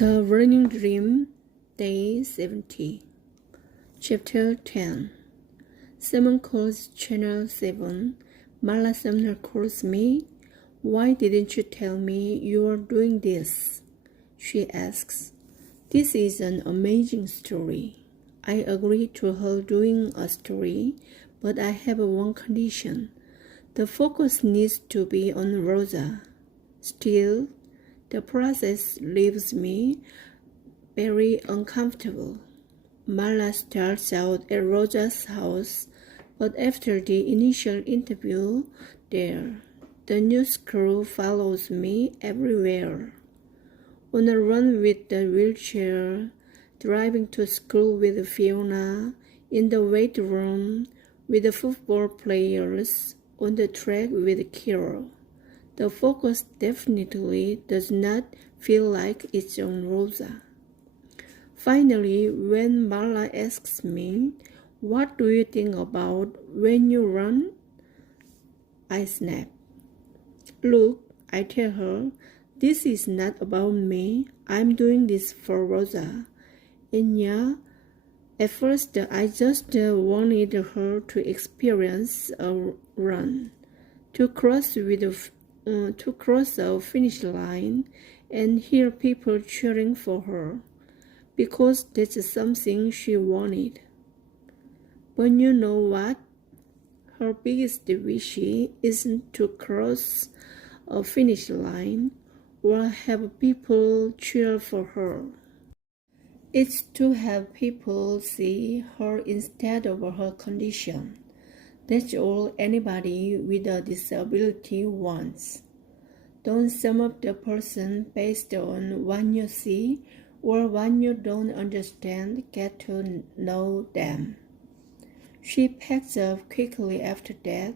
The Running Dream, Day 70, Chapter 10. Someone calls Channel 7. Marla Sumner calls me. Why didn't you tell me you were doing this? She asks. This is an amazing story. I agree to her doing a story, but I have one condition. The focus needs to be on Rosa. Still, the process leaves me very uncomfortable. Marla starts out at Rosa's house, but after the initial interview there, the news crew follows me everywhere. On a run with the wheelchair, driving to school with Fiona, in the weight room with the football players, on the track with Carol. The focus definitely does not feel like it's on Rosa. Finally, when Marla asks me, "What do you think about when you run?" I snap. "Look," I tell her, "this is not about me. I'm doing this for Rosa." And yeah, at first I just wanted her to experience a run, to cross a finish line and hear people cheering for her, because that's something she wanted. But you know what? Her biggest wish isn't to cross a finish line or have people cheer for her. It's to have people see her instead of her condition. That's all anybody with a disability wants. Don't sum up the person based on what you see or what you don't understand. Get to know them. She packs up quickly after that,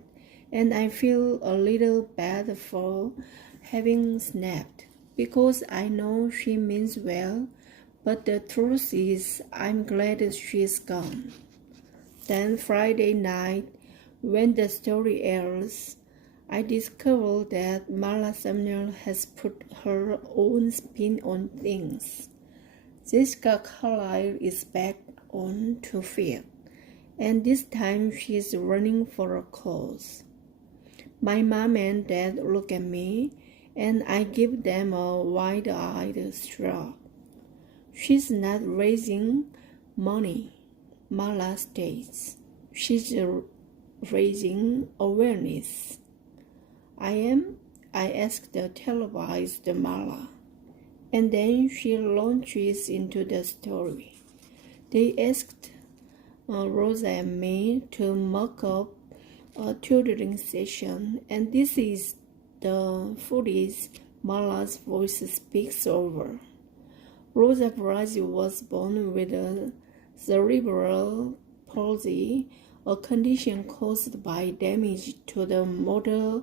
and I feel a little bad for having snapped, because I know she means well, but the truth is I'm glad she's gone. Then Friday night, when the story airs, I discover that Marla Sumner has put her own spin on things. Jessica Carlisle is back on 2 feet, and this time she's running for a cause. My mom and dad look at me, and I give them a wide-eyed shrug. She's not raising money, Marla states. She's raising awareness. I am? I asked the televised Marla. And then she launches into the story. They asked Rosa and me to mock up a tutoring session, and this is the footage Marla's voice speaks over. Rosa Brazil was born with a cerebral palsy, a condition caused by damage to the motor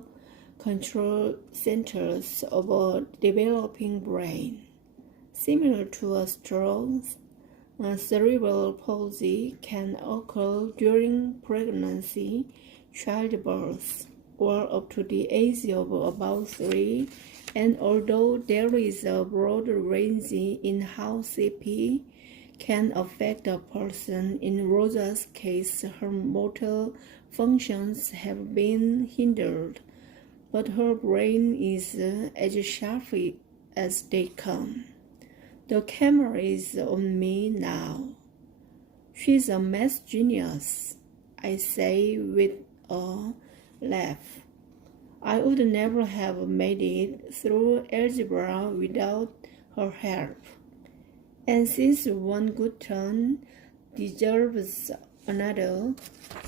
control centers of a developing brain. Similar to a stroke, cerebral palsy can occur during pregnancy, childbirth, or up to the age of about 3, and although there is a broad range in how CP can affect a person, in Rosa's case her motor functions have been hindered, but her brain is as sharp as they come. The camera is on me now. She's a math genius, I say with a laugh. I would never have made it through algebra without her help. And since one good turn deserves another,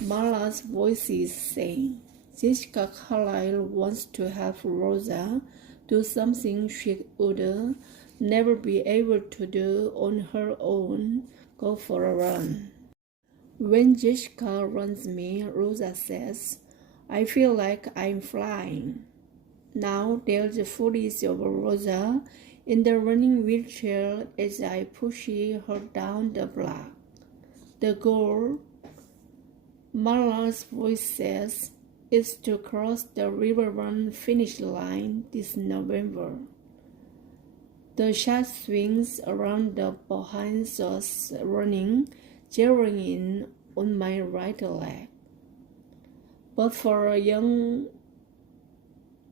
Marla's voice is saying, Jessica Carlisle wants to have Rosa do something she would never be able to do on her own, go for a run. When Jessica runs me, Rosa says, I feel like I'm flying. Now there's footage of Rosa in the running wheelchair as I push her down the block. The goal, Marla's voice says, is to cross the river run finish line this November. The shot swings around the behind us, running, zeroing in on my right leg. But for a young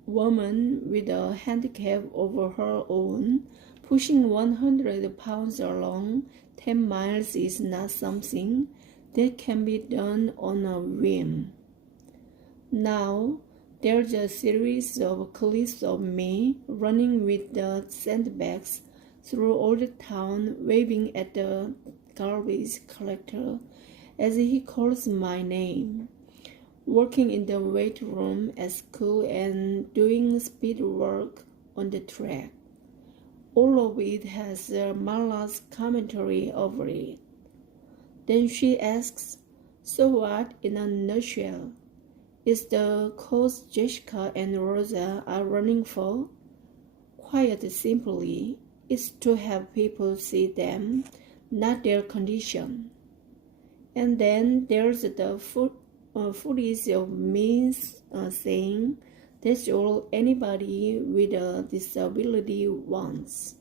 woman with a handicap over her own, pushing 100 pounds along 10 miles is not something that can be done on a whim. Now, there's a series of clips of me running with the sandbags through Old Town, waving at the garbage collector as he calls my name, working in the weight room at school and doing speed work on the track. All of it has Marla's commentary over it. Then she asks, "So what, in a nutshell? Is the cause Jessica and Rosa are running for?" Quite simply, it's to have people see them, not their condition. And then there's the footage of me saying, "That's all anybody with a disability wants."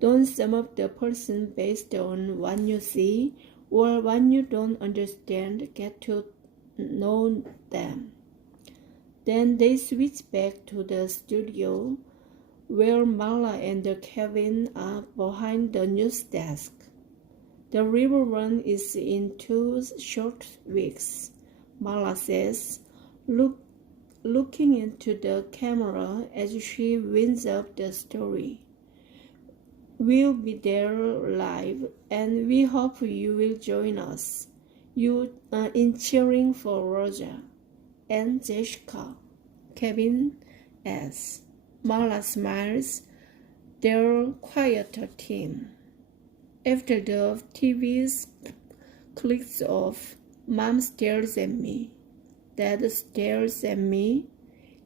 Don't sum up the person based on what you see or what you don't understand. Get to know them. Then they switch back to the studio where Marla and Kevin are behind the news desk. The river run is in 2 short weeks, Marla says, looking into the camera as she winds up the story. "We'll be there live, and we hope you will join us in cheering for Roger and Jessica," Kevin asks. Marla smiles. They're quieter team. After the TV clicks off, Mom stares at me. Dad stares at me.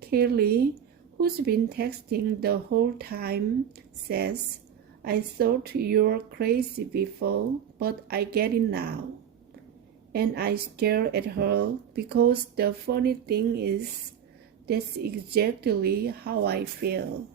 Kaylee, who's been texting the whole time, says, "I thought you were crazy before, but I get it now." And I stare at her because the funny thing is, that's exactly how I feel.